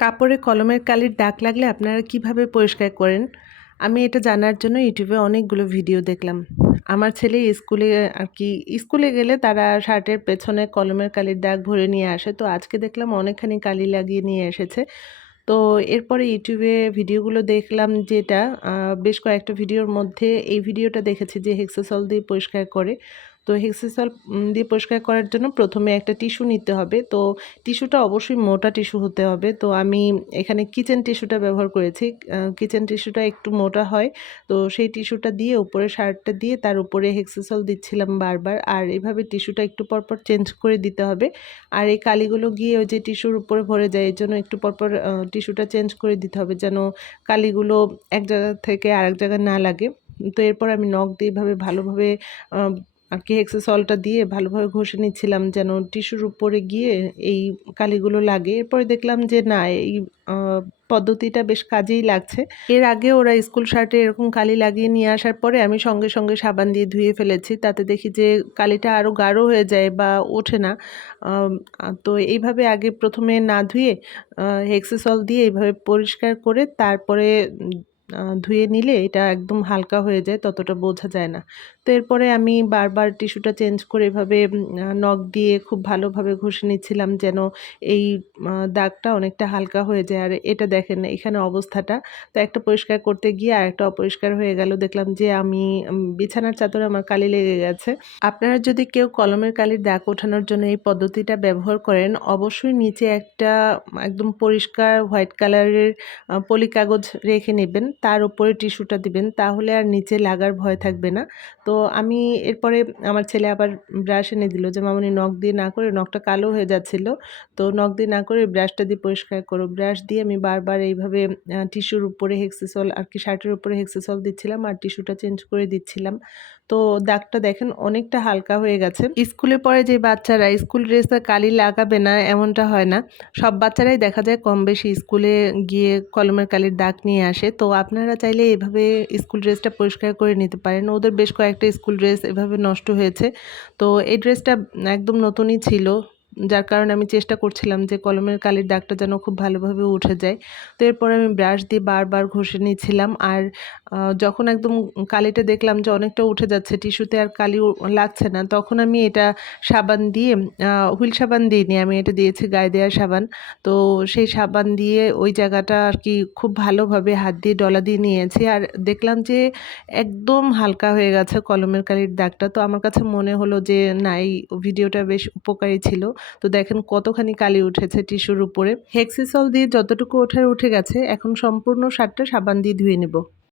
কাপড়ে কলমের কালির দাগ লাগলে আপনারা কিভাবে পরিষ্কার করেন? আমি এটা জানার জন্য ইউটিউবে অনেকগুলো ভিডিও দেখলাম। আমার ছেলে স্কুলে গেলে তারা শার্টের পেছনে কলমের কালির দাগ ভরে নিয়ে আসে। তো আজকে দেখলাম অনেকখানি কালি লাগিয়ে নিয়ে এসেছে। তো এরপরে ইউটিউবে ভিডিওগুলো দেখলাম যেটা বেশ কয়েকটা ভিডিওর মধ্যে এই ভিডিওটা দেখেছি যে হেক্সাসল দিয়ে পরিষ্কার করে। তো হেক্সাসল দিয়ে পরিষ্কার করার জন্য প্রথমে একটা টিস্যু নিতে হবে। তো টিস্যুটা অবশ্যই মোটা টিস্যু হতে হবে। তো আমি এখানে কিচেন টিস্যুটা ব্যবহার করেছি। কিচেন টিস্যুটা একটু মোটা হয়। তো সেই টিস্যুটা দিয়ে উপরে শার্টটা দিয়ে তার উপরে হেক্সাসল দিচ্ছিলাম বারবার। আর এভাবে টিস্যুটা একটু পরপর চেঞ্জ করে দিতে হবে। আর এই কালিগুলো গিয়ে ওই যে টিস্যুর উপরে ভরে যায়, এজন্য একটু পরপর টিস্যুটা চেঞ্জ করে দিতে হবে যেন কালিগুলো এক জায়গা থেকে আরেক জায়গায় না লাগে। তো এরপর আমি নখ দিয়ে এভাবে ভালোভাবে আ হেক্সাসলটা দিয়ে ভালোভাবে ঘষে নিচ্ছিলাম যেন টিস্যুর উপরে গিয়ে এই কালিগুলো লাগে। এরপরে দেখলাম যে না, এই আ পদ্ধতিটা বেশ কাজেই লাগছে। এর আগে ওরা স্কুল শার্টে এরকম কালি লাগিয়ে নিয়ে আসার পরে আমি সঙ্গে, সঙ্গে সাবান দিয়ে ধুয়ে ফেলেছি। তাতে দেখি যে কালিটা আরও গাঢ় হয়ে যায় বা ওঠে না। আম তো এইভাবে আগে ১ম এ না ধুয়ে হেক্সাসল দিয়ে এভাবে পরিষ্কার করে তারপরে ধুয়ে নিলে এটা একদম হালকা হয়ে যায়, ততটা বোঝা যায় না। তো এরপরে আমি বারবার টিস্যুটা চেঞ্জ করে এভাবে নখ দিয়ে খুব ভালোভাবে ঘষে নিচ্ছিলাম যেন এই দাগটা অনেকটা হালকা হয়ে যায়। আর এটা দেখেন এখানে অবস্থাটা। তো একটা পরিষ্কার করতে গিয়ে আরেকটা অপরিষ্কার হয়ে গেল। দেখলাম যে আমি বিছানার চাদরে আমার কালি লেগে গেছে। আপনারা যদি কেউ কলমের কালির দাগ ওঠানোর জন্য এই পদ্ধতিটা ব্যবহার করেন, অবশ্যই নিচে একটা একদম পরিষ্কার হোয়াইট কালারের পলি কাগজ রেখে নেবেন। তার উপরে টিস্যুটা দিবেন। তাহলে আর নিচে লাগার ভয় থাকবে না। তো আমি এরপরে আমার ছেলে আবার ব্রাশ এনে দিল যে, "মামুনি নখ দিয়ে না করে নখটা কালো হয়ে যাচ্ছিল। তো নখ দিয়ে না করে ব্রাশটা দিয়ে পরিষ্কার করো।" ব্রাশ দিয়ে আমি বারবার এইভাবে টিস্যুর উপরে হেক্সাসল শার্টের উপরে হেক্সাসল দিচ্ছিলাম আর টিস্যুটা চেঞ্জ করে দিচ্ছিলাম। তো দাগটা দেখেন অনেকটা হালকা হয়ে গেছে। স্কুলে পড়ে যে বাচ্চারা স্কুল ড্রেসে কালি লাগাবে না এমনটা হয় না। সব বাচ্চারাই দেখা যায় কম বেশি স্কুলে গিয়ে কলমের কালির দাগ নিয়ে আসে। তো আপনারা চাইলে এভাবে স্কুল ড্রেসটা পরিষ্কার করে নিতে পারেন। ওদের বেশ কয়েকটা স্কুল ড্রেস এভাবে নষ্ট হয়েছে। তো এই ড্রেসটা একদম নতুনই ছিল। যার কারণে আমি চেষ্টা করছিলাম যে কলমের কালির দাগটা যেন খুব ভালোভাবে উঠে যায়। তো এরপরে আমি ব্রাশ দিয়ে বারবার ঘষে নিচ্ছিলাম। আর যখন একদম কালিটা দেখলাম যে অনেকটা উঠে যাচ্ছে, টিস্যুতে আর কালি লাগছে না, তখন আমি এটা সাবান দিয়ে হুইল সাবান দিইনি, আমি এটা দিয়েছি গায়ে দেওয়ার সাবান। তো সেই সাবান দিয়ে ওই জায়গাটা আরকি খুব ভালোভাবে হাত দিয়ে ডলা দিয়ে নিয়েছি। আর দেখলাম যে একদম হালকা হয়ে গেছে কলমের কালির দাগটা। তো আমার কাছে মনে হলো যে না, এই ভিডিওটা বেশ উপকারী ছিল। তো দেখেন কতখানি কালি উঠেছে টিস্যুর উপরে। হেক্সিসল দিয়ে যতটুকু ওঠার উঠে গেছে, এখন সম্পূর্ণ শার্টটা সাবান দিয়ে ধুয়ে নেব।